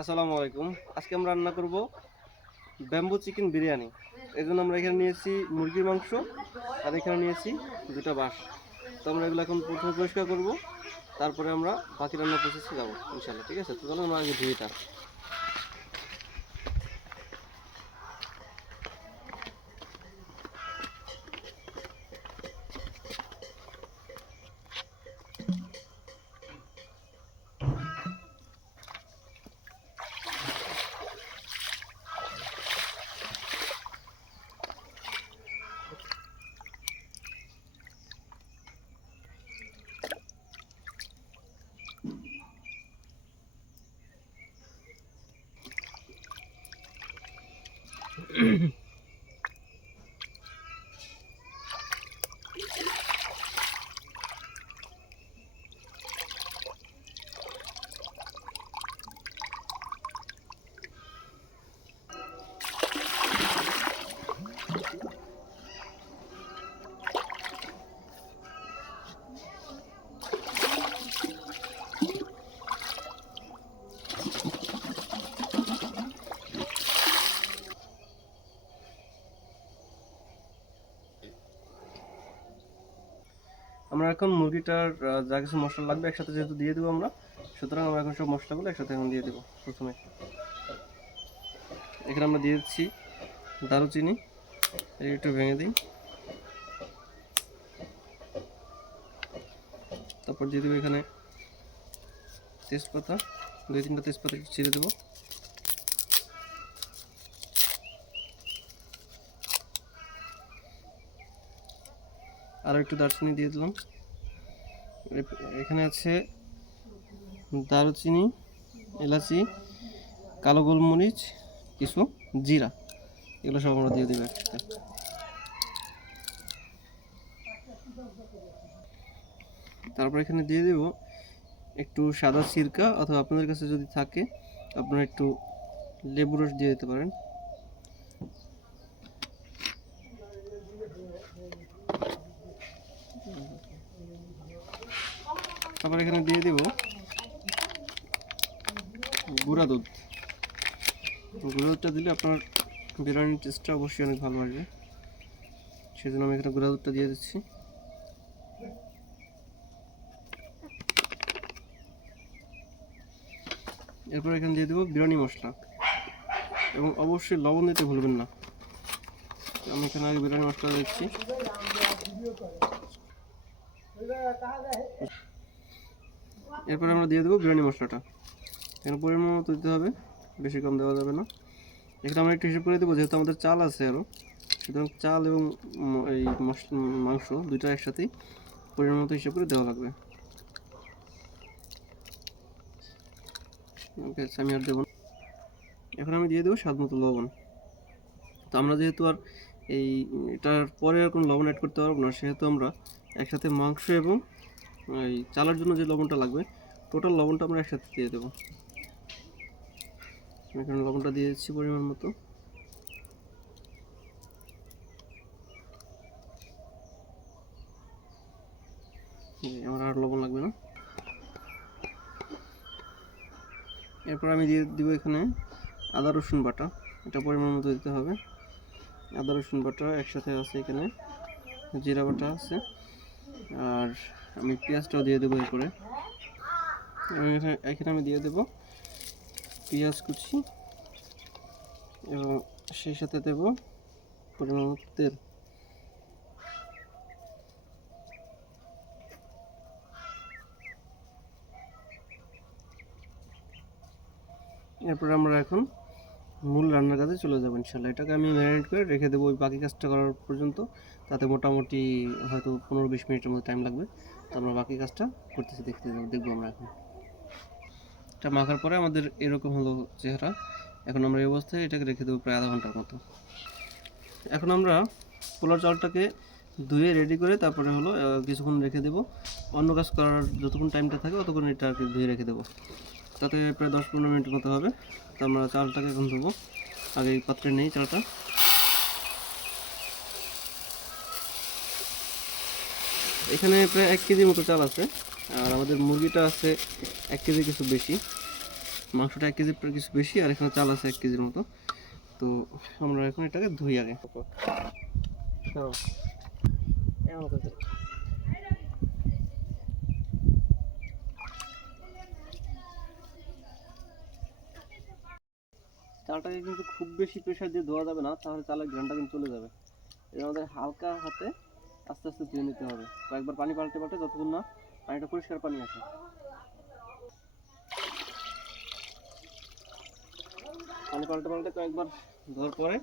আসসালামু আলাইকুম। আজকে আমরা রান্না করব ব্যাম্বু চিকেন বিরিয়ানি। এই জন্য আমরা এখানে নিয়েছি মুরগির মাংস আর এখানে নিয়েছি দুটা বাঁশ। তো আমরা এগুলো এখন প্রথমে পরিষ্কার করব, তারপরে আমরা বাকি রান্নার প্রসেসে যাবো ইনশাল্লাহ। ঠিক আছে, তো চলো আমরা আগে ধুয়ে এটা। আমরা এখন মুরগিটার যা কিছু মশলা লাগবে একসাথে যেহেতু দিয়ে দেবো আমরা, সুতরাং আমরা এখন সব মশলাগুলো একসাথে এখন দিয়ে দেবো। প্রথমে এখানে আমরা দিয়ে দিচ্ছি দারুচিনি, একটু ভেঙে দিই। তারপর দিয়ে দেবো এখানে তেজপাতা, 2-3টা তেজপাতা ছিঁড়ে দেবো। আরও একটু দারচিনি দিয়ে দিলাম। এখানে আছে দারুচিনি, এলাচি, কালো গোলমরিচ, কিছু জিরা, এগুলো সব আমরা দিয়ে দেবো একসাথে। তারপর এখানে দিয়ে দেব একটু সাদা সিরকা, অথবা আপনাদের কাছে যদি থাকে আপনারা একটু লেবু রস দিয়ে দিতে পারেন। তারপর এখানে দিয়ে দেব গুঁড়া দুধ। গুঁড়া দুধটা দিলে আপনার বিরিয়ানির টেস্টটা অবশ্যই অনেক ভালো আসবে, সেই জন্য আমি এখানে গুঁড়া দুধটা দিয়ে দিচ্ছি। এরপর এখানে দিয়ে দেবো বিরিয়ানি মশলা, এবং অবশ্যই লবণ দিতে ভুলবেন না। আমি এখানে আগে বিরিয়ানি মশলা দিচ্ছি। এরপর আমরা দিয়ে দেবো বিরিয়ানি মশলাটা। এখানে পরিমাণ মতো দিতে হবে, বেশি কম দেওয়া যাবে না। এখানে আমরা একটু হিসেব করে দেবো, যেহেতু আমাদের চাল আছে আরও, সুতরাং চাল এবং এই মাংস দুইটা একসাথেই পরিমাণ মতো হিসেব করে দেওয়া লাগবে। ওকে, আমি আর দেবো। এখন আমি দিয়ে দেবো স্বাদ মতো লবণ। তো আমরা যেহেতু আর এটার পরে আর কোনো লবণ অ্যাড করতে পারবো না, সেহেতু আমরা একসাথে মাংস এবং এই চালের জন্য যে লবণটা লাগবে টোটাল লবণটা আমরা একসাথে দিয়ে দেবো। এখানে লবণটা দিয়ে দিচ্ছি পরিমাণ মতো। আমার আর লবণ লাগবে না। এরপর আমি দিয়ে দিব এখানে আদা রসুন বাটা, এটা পরিমাণ মতো দিতে হবে। আদা রসুন বাটা একসাথে আছে, এখানে জিরা বাটা আছে, আর আমি পেঁয়াজটাও দিয়ে দেবো এরপরে। এখানে আমি দিয়ে দেবো পেঁয়াজ কুচি, এবং সেই সাথে দেব পরিমাণ মতো তেল। এরপর আমরা এখন মূল রান্নার কাজে চলে যাবো ইনশাল্লাহ। এটাকে আমি ম্যারিনেট করে রেখে দেবো ওই বাকি কাজটা করার পর্যন্ত, তাতে মোটামুটি হয়তো 15-20 মিনিটের মতো টাইম লাগবে। তো আমরা বাকি কাজটা করতেছি, দেখবো আমরা। এখন এটা মাখার পরে আমাদের এরকম হলো চেহারা। এখন আমরা এই অবস্থায় এটাকে রেখে দেবো প্রায় আধা ঘন্টার মতো। এখন আমরা পোলাও চালটাকে ধুয়ে রেডি করে তারপরে হলো কিছুক্ষণ রেখে দেবো। অন্য কাজ করার যতক্ষণ টাইমটা থাকে ততক্ষণ এটা আর কি ধুয়ে রেখে দেবো, তাতে প্রায় 10-15 মিনিটের মতো হবে। তো আমরা চালটাকে এখন ধুবো। আগে এই পাত্রে নেই চালটা। এখানে প্রায় 1 কেজি মতো চাল আছে, আর আমাদের মুরগিটা আছে 1 কেজি কিছু বেশি। মাংসটা 1 কেজির কিছু বেশি, আর এখানে চাল আছে 1 কেজির মতো। তো আমরা এখন এটাকে ধুই আগে। চালটাকে কিন্তু খুব বেশি প্রেসার দিয়ে ধোয়া যাবে না, তাহলে চালের ঘ্রাণটা কিন্তু চলে যাবে। এর মধ্যে হালকা হাতে আস্তে আস্তে ধুয়ে নিতে হবে, কয়েকবার পানি পাল্টে পাল্টে, যতক্ষণ না পানিটা পরিষ্কার পানি আসে। পানি পাল্টে পাল্টে কয়েকবার ধোয়ার পরে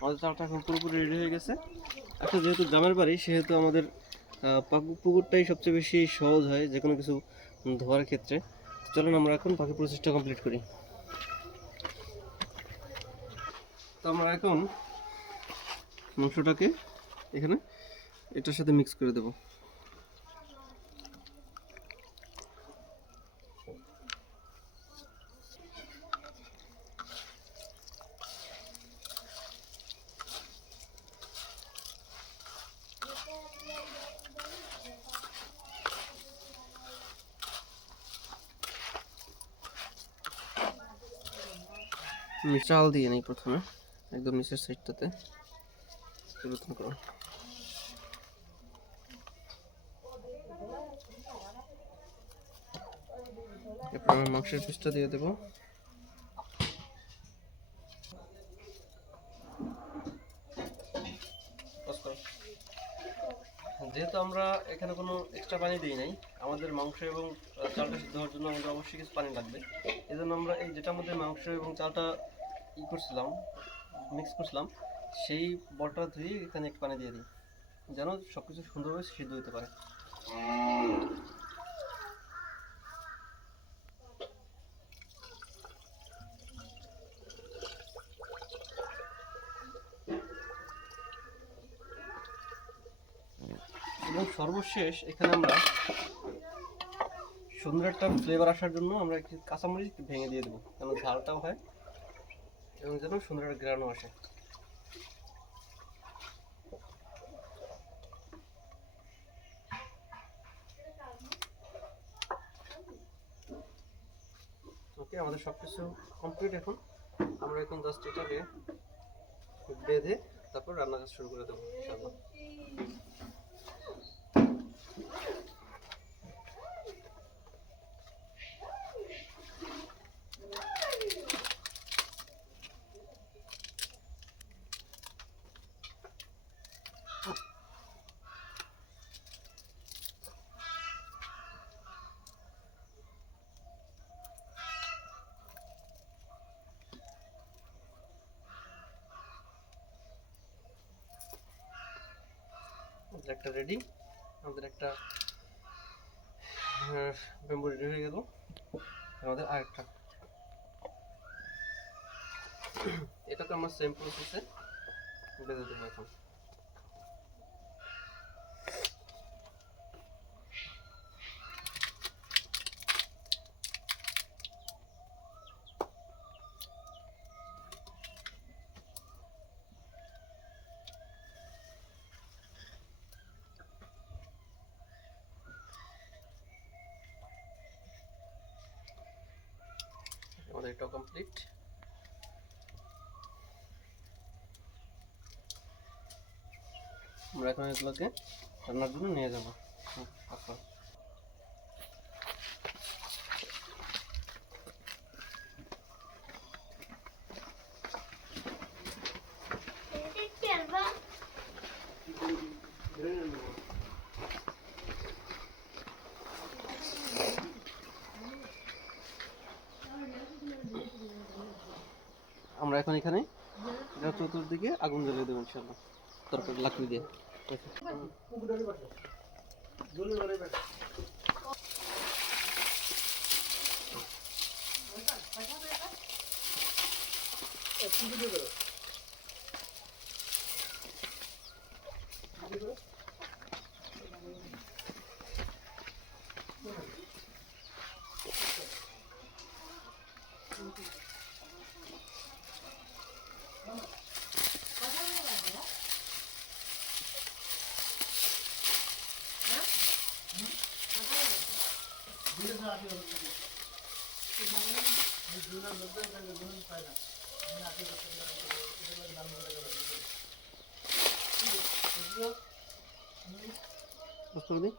আমাদের চালটা এখন পুরোপুরি রেডি হয়ে গেছে। একটা যেহেতু গ্রামের বাড়ি, সেহেতু আমাদের পুকুরটাই সবচেয়ে বেশি সহজ হয় যে কোনো কিছু ধোয়ার ক্ষেত্রে। চলুন আমরা এখন বাকি প্রসেসটা কমপ্লিট করি। তো আমরা এখন মাংসটাকে এখানে এটার সাথে মিক্স করে দেব। চাল দিয়ে নিই প্রথমে, একদম নিচের সাইডটাতে পরিবর্তন করো। এরপর আমি মাংসের পিসটা দিয়ে দেবো। যেহেতু আমরা এখানে কোনো এক্সট্রা পানি দিই নাই, আমাদের মাংস এবং চালটা সিদ্ধ হওয়ার জন্য আমাদের অবশ্যই কিছু পানি লাগবে। এই জন্য আমরা এই যেটা আমাদের মাংস এবং চালটা মিক্স করছিলাম, সেই বলটা ধুয়ে এখানে একটু পানি দিয়ে দিই, যেন সব কিছু সুন্দরভাবে সিদ্ধ হতে পারে। এবং সর্বশেষ এখানে আমরা সুন্দর একটা ফ্লেভার আসার জন্য আমরা একটু কাঁচামরিচ ভেঙে দিয়ে দেবো, যেন ঝালটাও হয় এবং যেন সুন্দর একটা গ্রানও আসে। ওকে, আমাদের সব কিছু কমপ্লিট। এখন আমরা এখন জাস্ট এটাকে বেঁধে তারপর রান্না কাজ শুরু করে দেবো ইনশাআল্লাহ। একটা রেডি, আমাদের একটা ব্যাম্বু রেডি হয়ে গেল। আমাদের আরেকটা, এটাকে আমরা সেম প্রসেসে বেঁধে দেবো এখন। আমাদের এটাও কমপ্লিট। আমরা এখন এগুলোকে রান্নার জন্য নিয়ে যাবো। আমরা এখন এখানে চতুর্দিকে আগুন জ্বালিয়ে দেবো ইনশাআল্লাহ, তরকারি লাকড়ি দিয়ে। বুঝতে পারলি?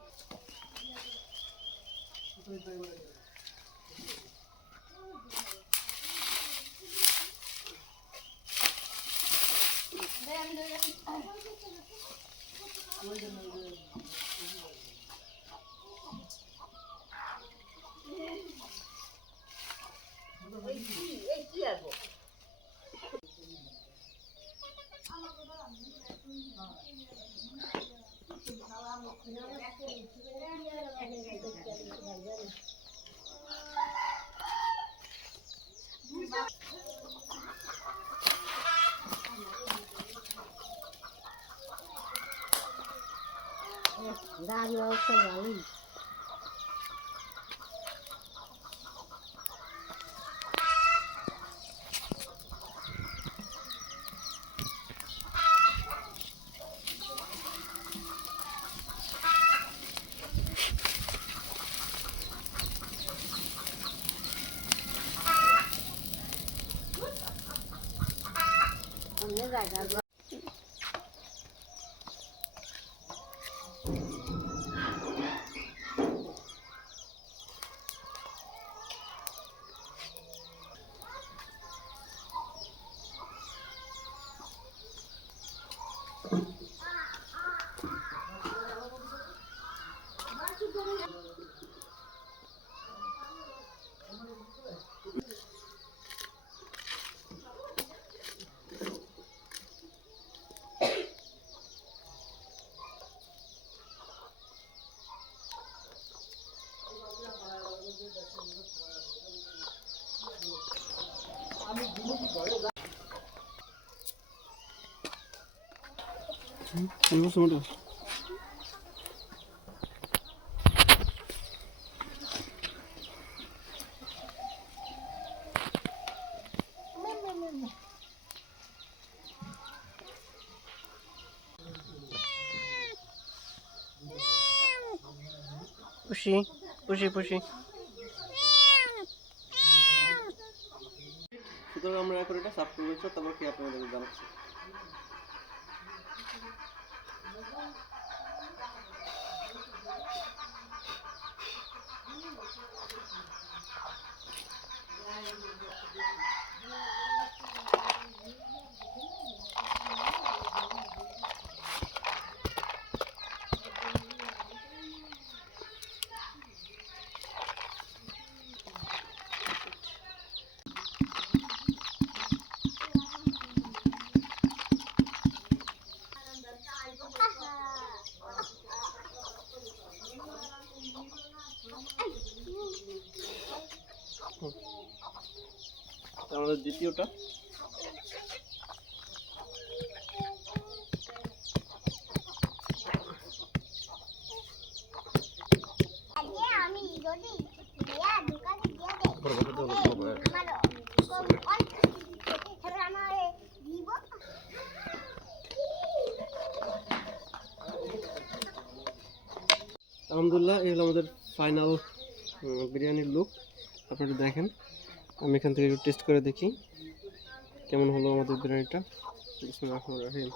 গাড়ি অবস্থা ভালোই। অন্য জায়গা পুষি পুষি পুষি। সুতরাং আমরা এখন এটা সাফ করে নিচ্ছি, তারপর কি আপনাদের জানাচ্ছি। আমাদের দ্বিতীয়টা আলহামদুলিল্লাহ, এই হলো আমাদের ফাইনাল বিরিয়ানির লুক। আপনারা দেখেন, আমি এখান থেকে একটু টেস্ট করে দেখি কেমন হলো আমাদের বিরিয়ানিটা। বিসমিল্লাহির রহমানির রহিম।